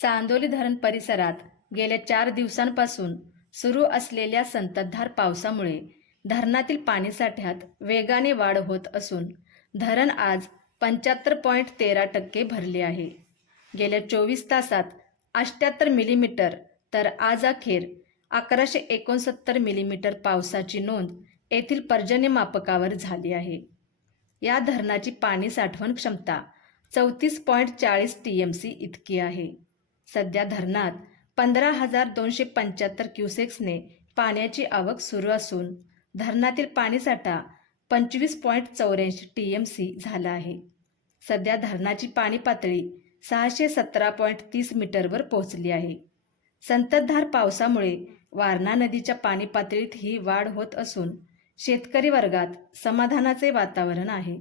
चांदोली धरण परिसरात गेल्या 4 दिवसांपासून सुरू असलेल्या संततधार पावसामुळे धरणातील पाणीसाठ्यात वेगाने वाढ होत असून धरण आज 75.13% भरले आहे. गेल्या 24 तासात 78 मिलीमीटर तर आज अखेर 1169 मिलीमीटर पावसाची नोंद येथील पर्जन्यमापकावर झाली आहे. या धरणाची पाणी साठवण क्षमता 34.40 TMC इतकी आहे. सध्या धरणात 15,275 क्युसेक्सने पाण्याची आवक सुरू असून धरणातील पाणीसाठा 25.84 TMC झाला आहे. सध्या धरणाची पाणी पातळी 617.30 मीटरवर पोहोचली आहे. संततधार पावसामुळे वारणा नदीच्या पाणी पातळीतही वाढ होत असून शेतकरी वर्गात समाधानाचे वातावरण आहे.